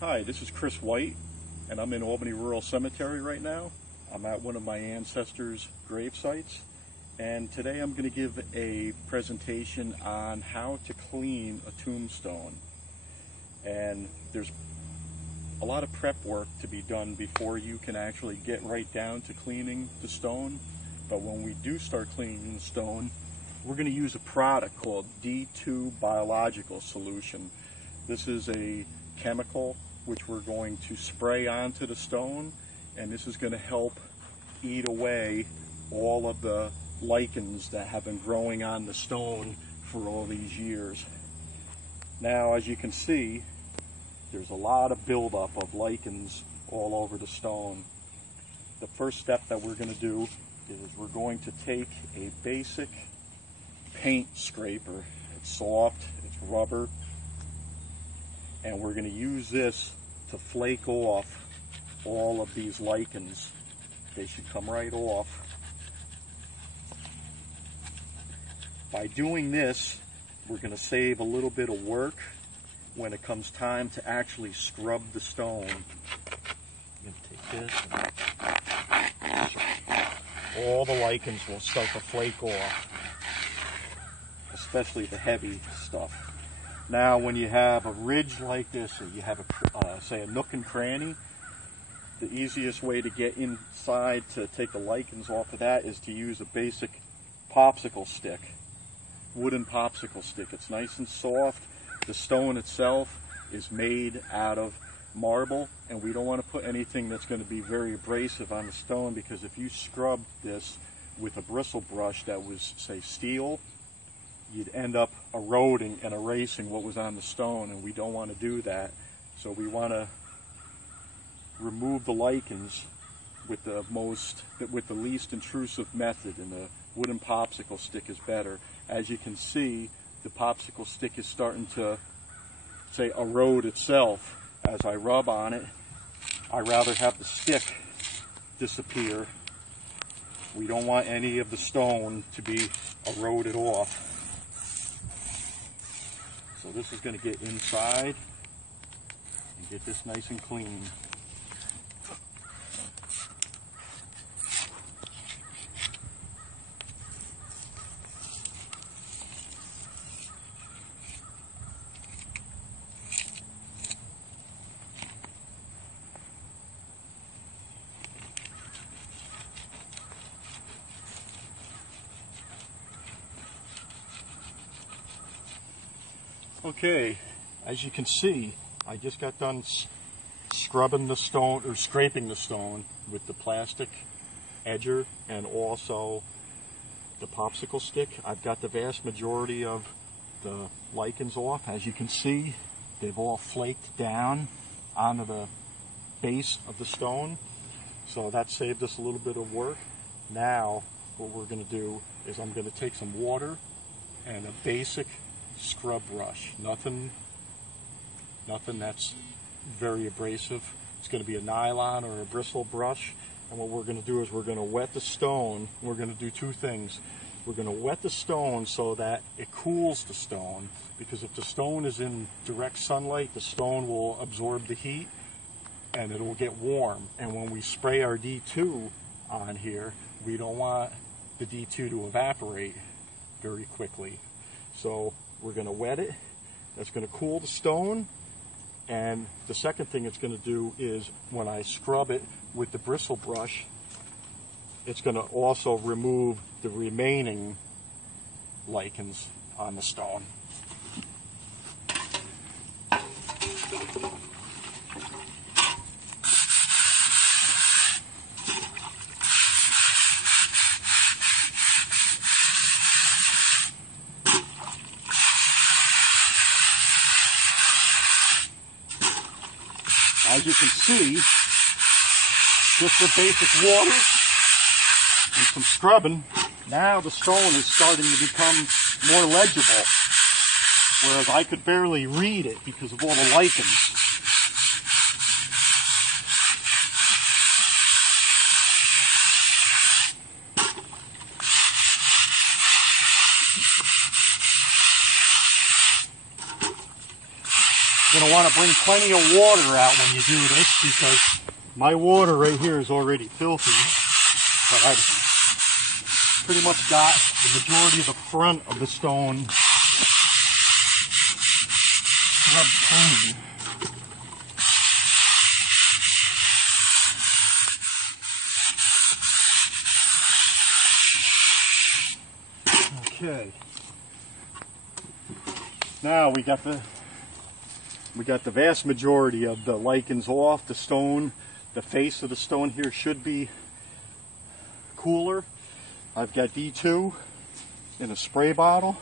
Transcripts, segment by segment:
Hi, this is Chris White, and I'm in Albany Rural Cemetery right now. I'm at one of my ancestors' grave sites, and today I'm going to give a presentation on how to clean a tombstone. And there's a lot of prep work to be done before you can actually get right down to cleaning the stone. But when we do start cleaning the stone, we're going to use a product called D2 Biological Solution. This is a chemical which we're going to spray onto the stone, and this is going to help eat away all of the lichens that have been growing on the stone for all these years. Now, as you can see, there's a lot of buildup of lichens all over the stone. The first step that we're going to do is we're going to take a basic paint scraper. It's soft, it's rubber, and we're going to use this to flake off all of these lichens. They should come right off. By doing this, we're going to save a little bit of work when it comes time to actually scrub the stone. I'm going to take this, and all the lichens will start to flake off, especially the heavy stuff. Now, when you have a ridge like this, or you have say a nook and cranny, the easiest way to get inside to take the lichens off of that is to use a basic popsicle stick, wooden popsicle stick. It's nice and soft. The stone itself is made out of marble, and we don't want to put anything that's going to be very abrasive on the stone, because if you scrubbed this with a bristle brush that was, say, steel, you'd end up eroding and erasing what was on the stone, and we don't want to do that. So we want to remove the lichens with the least intrusive method, and the wooden popsicle stick is better. As you can see, the popsicle stick is starting to, say, erode itself as I rub on it. I rather have the stick disappear. We don't want any of the stone to be eroded off. So this is going to get inside and get this nice and clean. Okay, as you can see, I just got done scrubbing the stone, or scraping the stone with the plastic edger and also the popsicle stick. I've got the vast majority of the lichens off. As you can see, they've all flaked down onto the base of the stone, so that saved us a little bit of work. Now what we're going to do is I'm going to take some water and a basic scrub brush, nothing that's very abrasive. It's going to be a nylon or a bristle brush, and what we're going to do is we're going to wet the stone. We're going to do two things. We're going to wet the stone so that it cools the stone, because if the stone is in direct sunlight, the stone will absorb the heat and it will get warm. And when we spray our D2 on here, we don't want the D2 to evaporate very quickly. So we're going to wet it. That's going to cool the stone. And the second thing it's going to do is, when I scrub it with the bristle brush, it's going to also remove the remaining lichens on the stone. As you can see, just with basic water and some scrubbing, now the stone is starting to become more legible, whereas I could barely read it because of all the lichens. I'm going to want to bring plenty of water out when you do this, because my water right here is already filthy, but I've pretty much got the majority of the front of the stone scrubbed clean. Okay. Now we got the vast majority of the lichens off. The stone, the face of the stone here should be cooler. I've got D2 in a spray bottle.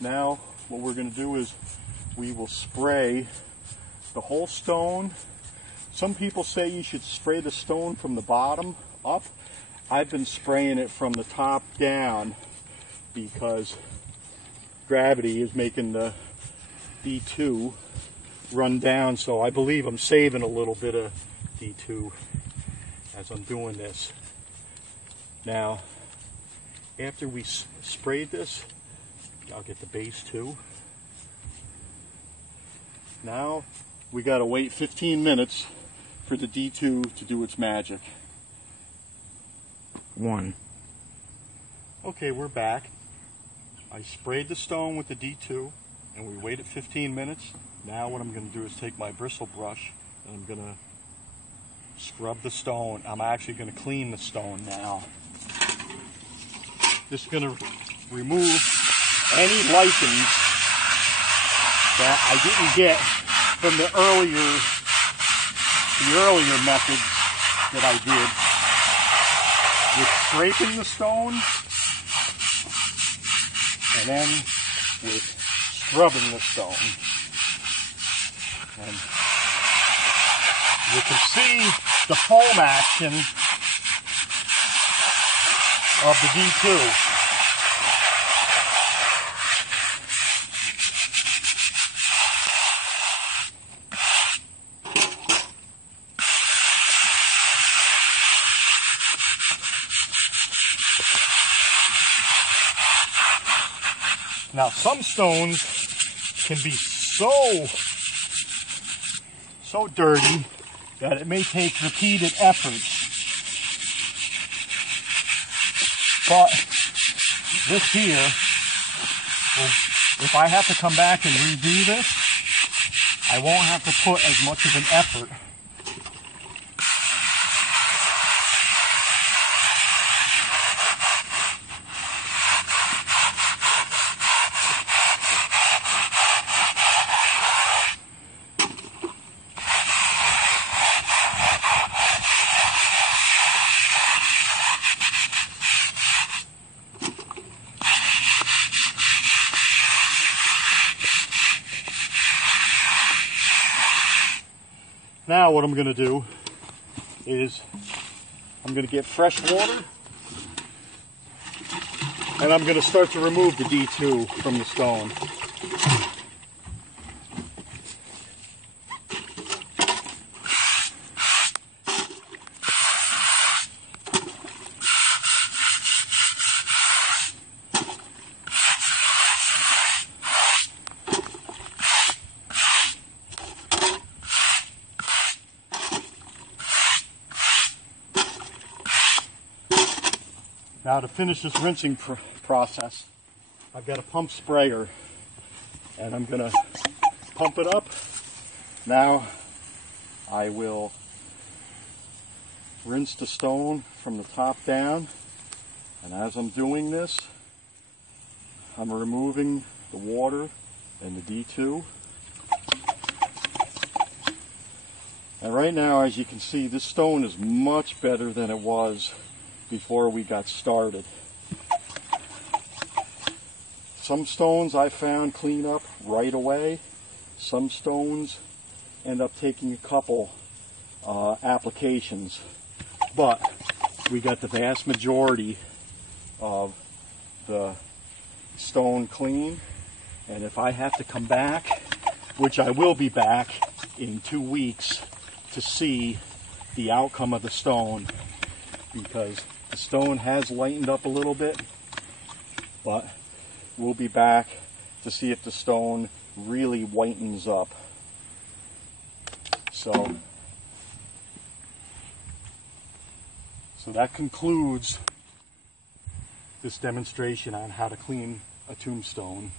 Now what we're going to do is we will spray the whole stone. Some people say you should spray the stone from the bottom up. I've been spraying it from the top down because gravity is making the D2 run down, so I believe I'm saving a little bit of D2 as I'm doing this. Now, after we sprayed this, I'll get the base too. Now, we gotta wait 15 minutes for the D2 to do its magic. Okay, we're back. I sprayed the stone with the D2 and we waited 15 minutes. Now what I'm going to do is take my bristle brush and I'm going to scrub the stone. I'm actually going to clean the stone now. This is going to remove any lichens that I didn't get from the earlier methods that I did with scraping the stone and then with scrubbing the stone. And you can see the foam action of the D2. Now, some stones can be so dirty that it may take repeated effort. But this here, if I have to come back and redo this, I won't have to put as much of an effort. Now what I'm going to do is I'm going to get fresh water and I'm going to start to remove the D2 from the stone. Now to finish this rinsing process, I've got a pump sprayer and I'm going to pump it up. Now I will rinse the stone from the top down, and as I'm doing this, I'm removing the water and the D2. And right now, as you can see, this stone is much better than it was before we got started. Some stones I found clean up right away. Some stones end up taking a couple applications. But we got the vast majority of the stone clean. And if I have to come back, which I will be back in 2 weeks to see the outcome of the stone, because the stone has lightened up a little bit, but we'll be back to see if the stone really whitens up. So that concludes this demonstration on how to clean a tombstone.